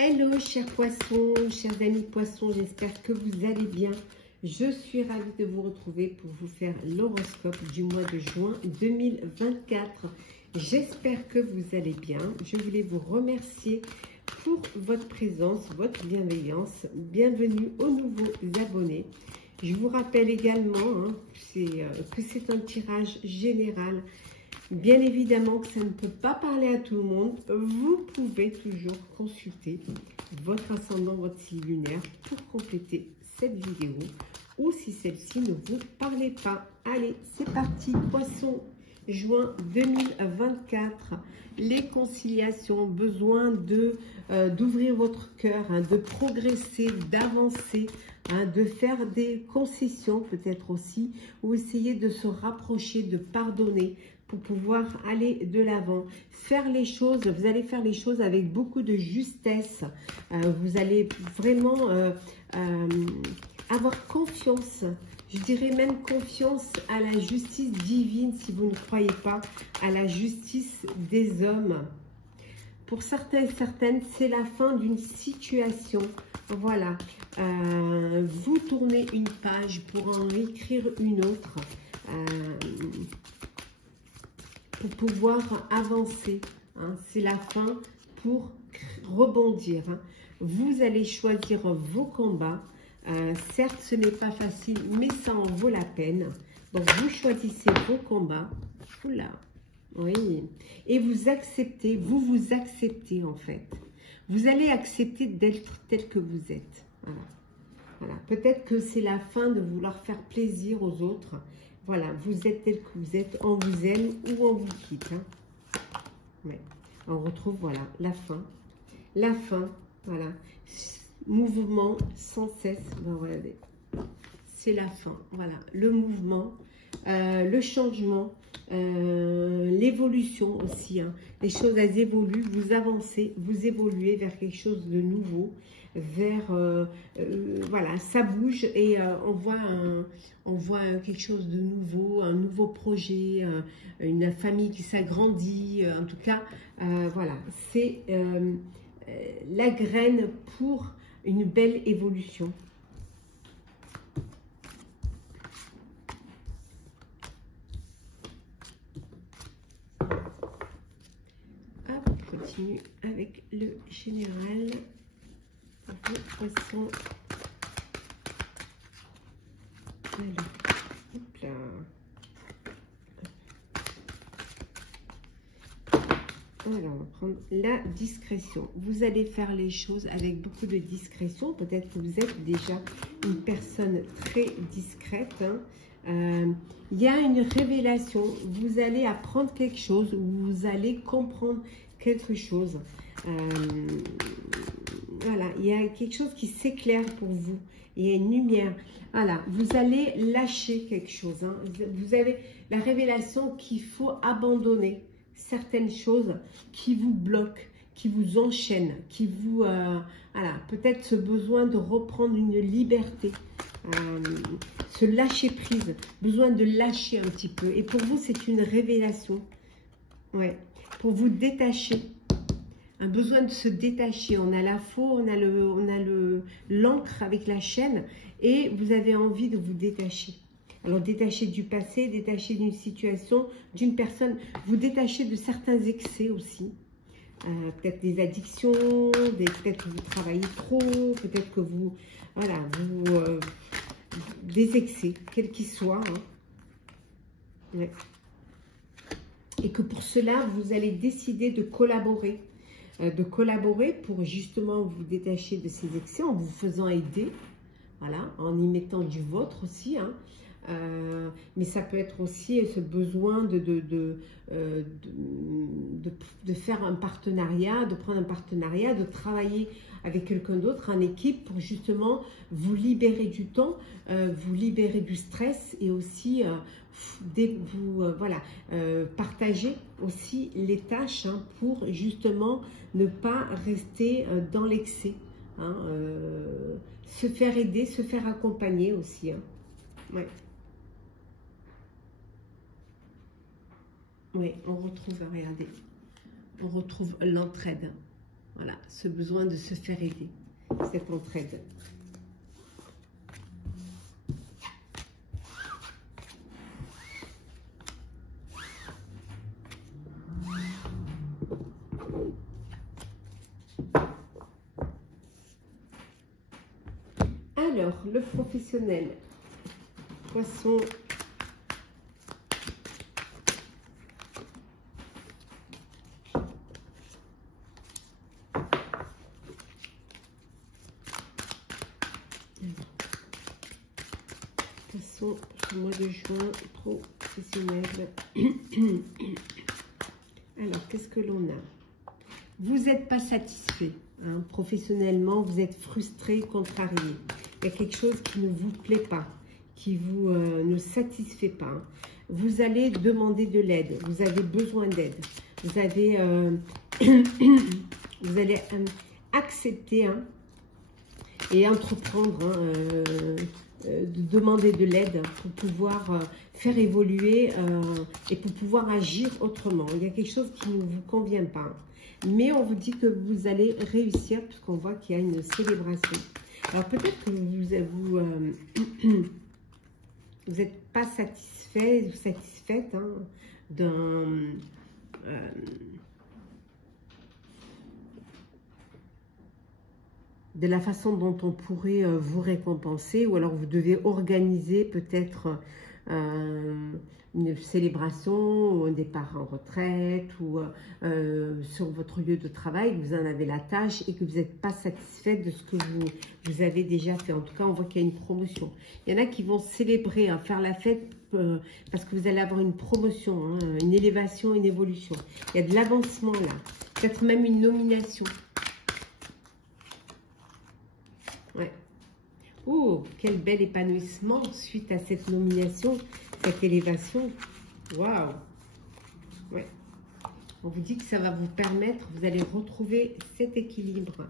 Hello chers poissons, chers amis poissons, j'espère que vous allez bien. Je suis ravie de vous retrouver pour vous faire l'horoscope du mois de juin 2024. J'espère que vous allez bien. Je voulais vous remercier pour votre présence, votre bienveillance. Bienvenue aux nouveaux abonnés. Je vous rappelle également que c'est un tirage général. Bien évidemment que ça ne peut pas parler à tout le monde. Vous pouvez toujours consulter votre ascendant, votre signe lunaire pour compléter cette vidéo. Ou si celle-ci ne vous parlait pas. Allez, c'est parti. Poisson, juin 2024. Les conciliations, besoin d'ouvrir votre cœur, de progresser, d'avancer, de faire des concessions peut-être aussi, ou essayer de se rapprocher, de pardonner, pour pouvoir aller de l'avant, faire les choses, vous allez faire les choses avec beaucoup de justesse, vous allez vraiment avoir confiance, je dirais même confiance à la justice divine si vous ne croyez pas à la justice des hommes. Pour certains et certaines, c'est la fin d'une situation. Voilà, vous tournez une page pour en écrire une autre. Pour pouvoir avancer, c'est la fin pour rebondir. Vous allez choisir vos combats. Certes, ce n'est pas facile, mais ça en vaut la peine. Donc, vous choisissez vos combats. Oula, oui. Et vous acceptez, vous acceptez en fait. Vous allez accepter d'être tel que vous êtes. Voilà. Voilà. Peut-être que c'est la fin de vouloir faire plaisir aux autres. Voilà, vous êtes tel que vous êtes, on vous aime ou on vous quitte. Ouais. On retrouve, voilà, la fin. La fin, voilà. Mouvement sans cesse. Ben, regardez. C'est la fin, voilà. Le mouvement, le changement, l'évolution aussi. Les choses, elles évoluent, vous avancez, vous évoluez vers quelque chose de nouveau. Vers voilà, ça bouge et on voit quelque chose de nouveau, un nouveau projet, une famille qui s'agrandit, en tout cas voilà, c'est la graine pour une belle évolution. Hop, on continue avec le général. Poisson. Hop là. Alors, on va prendre la discrétion. Vous allez faire les choses avec beaucoup de discrétion. Peut-être que vous êtes déjà une personne très discrète. Il y a une révélation. Vous allez apprendre quelque chose ou vous allez comprendre quelque chose. Voilà, il y a quelque chose qui s'éclaire pour vous. Il y a une lumière. Voilà, vous allez lâcher quelque chose. Vous avez la révélation qu'il faut abandonner certaines choses qui vous bloquent, qui vous enchaînent, qui vous... voilà, peut-être ce besoin de reprendre une liberté, ce lâcher prise, besoin de lâcher un petit peu. Et pour vous, c'est une révélation. Ouais, pour vous détacher. Un besoin de se détacher. On a la faux, on a l'encre avec la chaîne et vous avez envie de vous détacher. Alors détacher du passé, détacher d'une situation, d'une personne, vous détacher de certains excès aussi. Peut-être des addictions, peut-être que vous travaillez trop, peut-être que vous, voilà, des excès, quels qu'ils soient. Ouais. Et que pour cela, vous allez décider de collaborer. Pour justement vous détacher de ces excès en vous faisant aider, voilà, en y mettant du vôtre aussi, mais ça peut être aussi ce besoin de faire un partenariat, de prendre un partenariat, de travailler avec quelqu'un d'autre en équipe pour justement vous libérer du temps, vous libérer du stress et aussi partager aussi les tâches pour justement ne pas rester dans l'excès, se faire aider, se faire accompagner aussi. Ouais. Oui, on retrouve, regardez, on retrouve l'entraide. Voilà, ce besoin de se faire aider, cette entraide. Alors, le professionnel, Poisson. Poisson, ce mois de juin, professionnel. Alors, qu'est-ce que l'on a? Vous n'êtes pas satisfait. Hein, professionnellement, vous êtes frustré, contrarié. Il y a quelque chose qui ne vous plaît pas, qui vous ne satisfait pas. Hein. Vous allez demander de l'aide. Vous avez besoin d'aide. Vous avez, vous allez accepter hein, et entreprendre de demander de l'aide pour pouvoir faire évoluer et pour pouvoir agir autrement. Il y a quelque chose qui ne vous convient pas. Mais on vous dit que vous allez réussir puisqu'on voit qu'il y a une célébration. Alors peut-être que vous n'êtes pas satisfait ou satisfaite hein, de la façon dont on pourrait vous récompenser, ou alors vous devez organiser peut-être une célébration ou un départ en retraite ou sur votre lieu de travail, vous en avez la tâche et que vous n'êtes pas satisfait de ce que vous avez déjà fait. En tout cas, on voit qu'il y a une promotion. Il y en a qui vont célébrer, hein, faire la fête parce que vous allez avoir une promotion, hein, une élévation, une évolution. Il y a de l'avancement là, peut-être même une nomination. Ouais. Oh, quel bel épanouissement suite à cette nomination, cette élévation. Waouh. Ouais. On vous dit que ça va vous permettre, vous allez retrouver cet équilibre.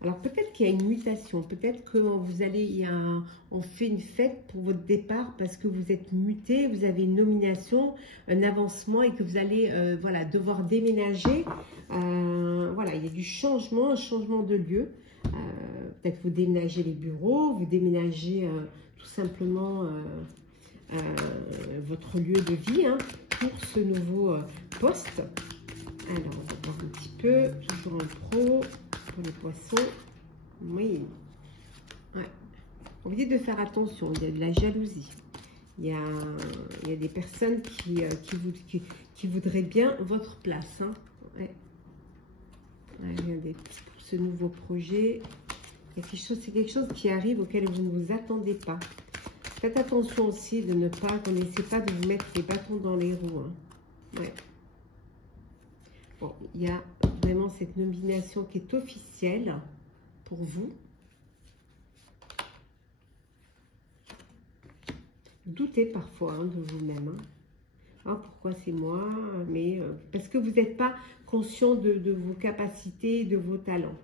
Alors peut-être qu'il y a une mutation, peut-être que vous allez, on fait une fête pour votre départ parce que vous êtes muté, vous avez une nomination, un avancement et que vous allez voilà, devoir déménager. Voilà, il y a du changement, un changement de lieu. Peut-être vous déménagez les bureaux, vous déménagez tout simplement votre lieu de vie hein, pour ce nouveau poste. Alors, on va voir un petit peu, toujours en pro pour les poissons. Oui, ouais. On vous dit de faire attention, il y a de la jalousie. Il y a des personnes qui voudraient bien votre place. Hein. Ouais. Regardez, pour ce nouveau projet, c'est quelque chose qui arrive auquel vous ne vous attendez pas. Faites attention aussi de ne pas, qu'on n'essaie pas de vous mettre les bâtons dans les roues. Hein. Ouais. Bon, il y a vraiment cette nomination qui est officielle pour vous. Doutez parfois hein, de vous-même. Hein. Ah, pourquoi c'est moi? Mais parce que vous n'êtes pas conscient de vos capacités, de vos talents.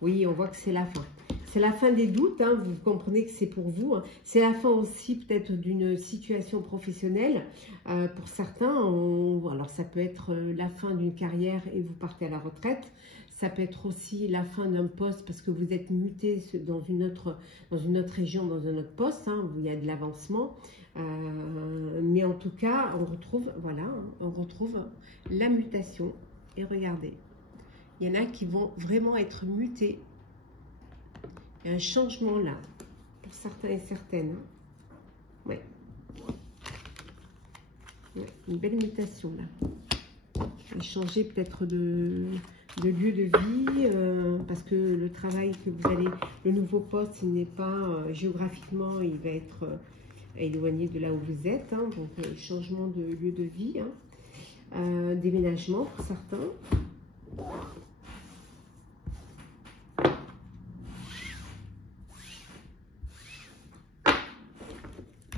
Oui, on voit que c'est la fin. C'est la fin des doutes, hein, vous comprenez que c'est pour vous. Hein. C'est la fin aussi peut-être d'une situation professionnelle. Pour certains, alors ça peut être la fin d'une carrière et vous partez à la retraite. Ça peut être aussi la fin d'un poste parce que vous êtes muté dans une autre région, dans un autre poste, hein, où il y a de l'avancement. Mais en tout cas, on retrouve, voilà, on retrouve la mutation. Et regardez, il y en a qui vont vraiment être mutés. Il y a un changement là, pour certains et certaines. Ouais. Ouais, une belle mutation là. Changer peut-être de lieu de vie, parce que le travail que vous allez, le nouveau poste, il n'est pas géographiquement, il va être éloigné de là où vous êtes. Hein, donc, changement de lieu de vie, hein, déménagement pour certains.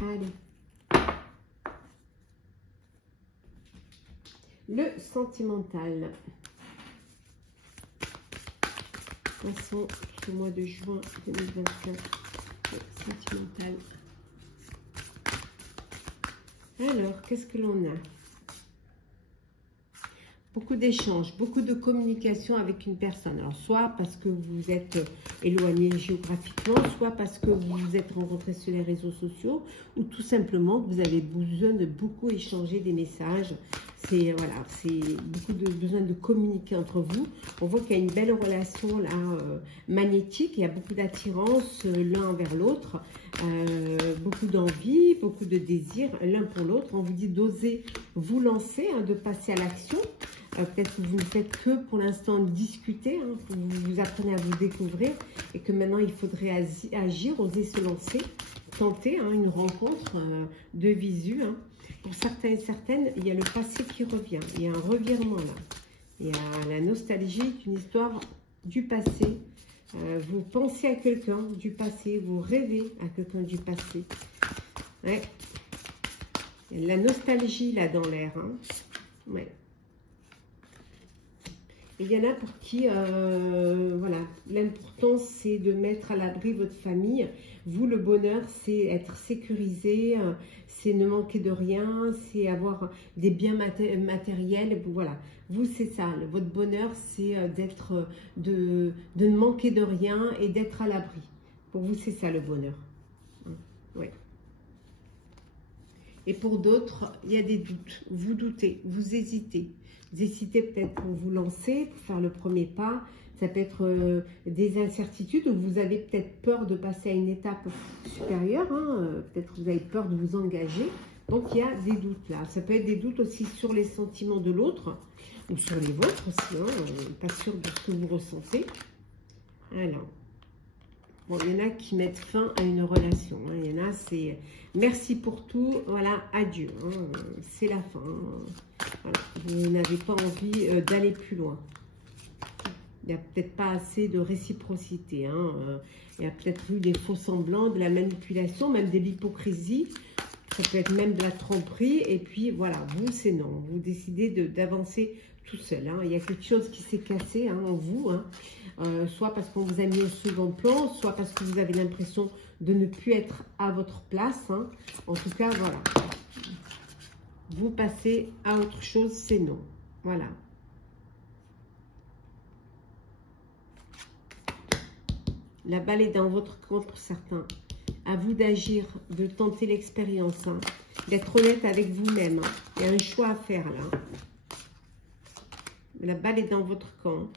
Allez. Le sentimental. Poisson, ce mois de juin 2024. Le sentimental. Alors, qu'est-ce que l'on a? Beaucoup d'échanges, beaucoup de communication avec une personne. Alors, soit parce que vous êtes éloigné géographiquement, soit parce que vous vous êtes rencontrés sur les réseaux sociaux, ou tout simplement vous avez besoin de beaucoup échanger des messages. C'est voilà, c'est beaucoup de besoin de communiquer entre vous. On voit qu'il y a une belle relation là, magnétique. Il y a beaucoup d'attirance l'un envers l'autre, beaucoup d'envie, beaucoup de désir l'un pour l'autre. On vous dit d'oser vous lancer, hein, de passer à l'action. Peut-être que vous ne faites que pour l'instant discuter, hein, que vous apprenez à vous découvrir et que maintenant il faudrait agir, oser se lancer, tenter hein, une rencontre de visu. Hein. Pour certains et certaines, il y a le passé qui revient, il y a un revirement là. Il y a la nostalgie, une histoire du passé. Vous pensez à quelqu'un du passé, vous rêvez à quelqu'un du passé. Ouais. Il y a la nostalgie là dans l'air. Hein. Ouais. Il y en a pour qui, voilà, l'important c'est de mettre à l'abri votre famille. Vous, le bonheur, c'est être sécurisé, c'est ne manquer de rien, c'est avoir des biens matériels. Voilà, vous, c'est ça. Votre bonheur, c'est de ne manquer de rien et d'être à l'abri. Pour vous, c'est ça le bonheur. Oui. Et pour d'autres, il y a des doutes. Vous doutez, vous hésitez. Vous hésitez peut-être pour vous lancer, pour faire le premier pas. Ça peut être des incertitudes ou vous avez peut-être peur de passer à une étape supérieure. Hein. Peut-être que vous avez peur de vous engager. Donc, il y a des doutes là. Ça peut être des doutes aussi sur les sentiments de l'autre ou sur les vôtres aussi. Hein. Pas sûr de ce que vous ressentez. Alors. Bon, il y en a qui mettent fin à une relation. Hein. Il y en a, c'est merci pour tout, voilà, adieu. Hein. C'est la fin. Hein. Voilà. Vous n'avez pas envie d'aller plus loin. Il n'y a peut-être pas assez de réciprocité. Hein. Il y a peut-être eu des faux semblants, de la manipulation, même de l'hypocrisie. Ça peut être même de la tromperie. Et puis, voilà, vous, c'est non. Vous décidez d'avancer tout seul. Hein. Il y a quelque chose qui s'est cassé hein, en vous. Hein. Soit parce qu'on vous a mis au second plan, soit parce que vous avez l'impression de ne plus être à votre place. Hein. En tout cas, voilà. Vous passez à autre chose, c'est non. Voilà. La balle est dans votre camp pour certains. À vous d'agir, de tenter l'expérience, hein, d'être honnête avec vous-même. Hein. Il y a un choix à faire là. La balle est dans votre camp.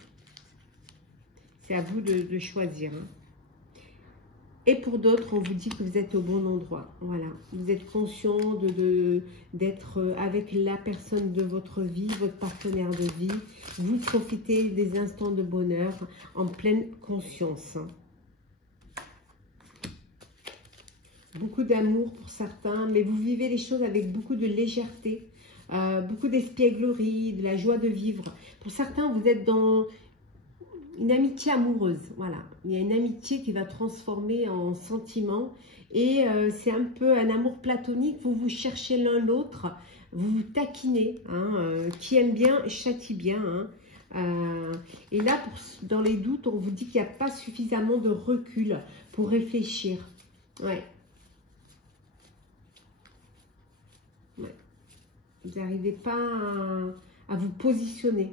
C'est à vous de choisir. Hein. Et pour d'autres, on vous dit que vous êtes au bon endroit. Voilà. Vous êtes conscient d'être avec la personne de votre vie, votre partenaire de vie. Vous profitez des instants de bonheur en pleine conscience. Hein. Beaucoup d'amour pour certains, mais vous vivez les choses avec beaucoup de légèreté, beaucoup d'espièglerie, de la joie de vivre. Pour certains, vous êtes dans une amitié amoureuse, voilà. Il y a une amitié qui va transformer en sentiment et c'est un peu un amour platonique. Vous vous cherchez l'un l'autre, vous vous taquinez. Hein, qui aime bien, châtie bien. Hein. Et là, dans les doutes, on vous dit qu'il n'y a pas suffisamment de recul pour réfléchir. Ouais. Ouais. Vous n'arrivez pas à vous positionner.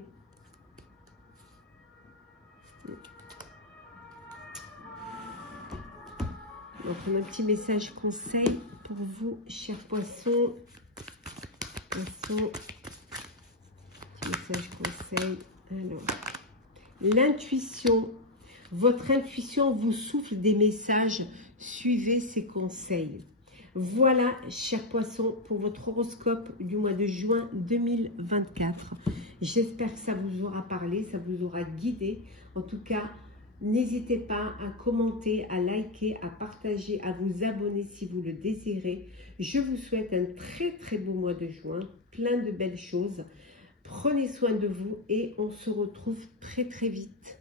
Donc, on a un petit message conseil pour vous, chers poissons. Poissons. Petit message conseil. Alors, l'intuition. Votre intuition vous souffle des messages. Suivez ses conseils. Voilà, chers poissons, pour votre horoscope du mois de juin 2024. J'espère que ça vous aura parlé, ça vous aura guidé. En tout cas, n'hésitez pas à commenter, à liker, à partager, à vous abonner si vous le désirez. Je vous souhaite un très très beau mois de juin, plein de belles choses. Prenez soin de vous et on se retrouve très très vite.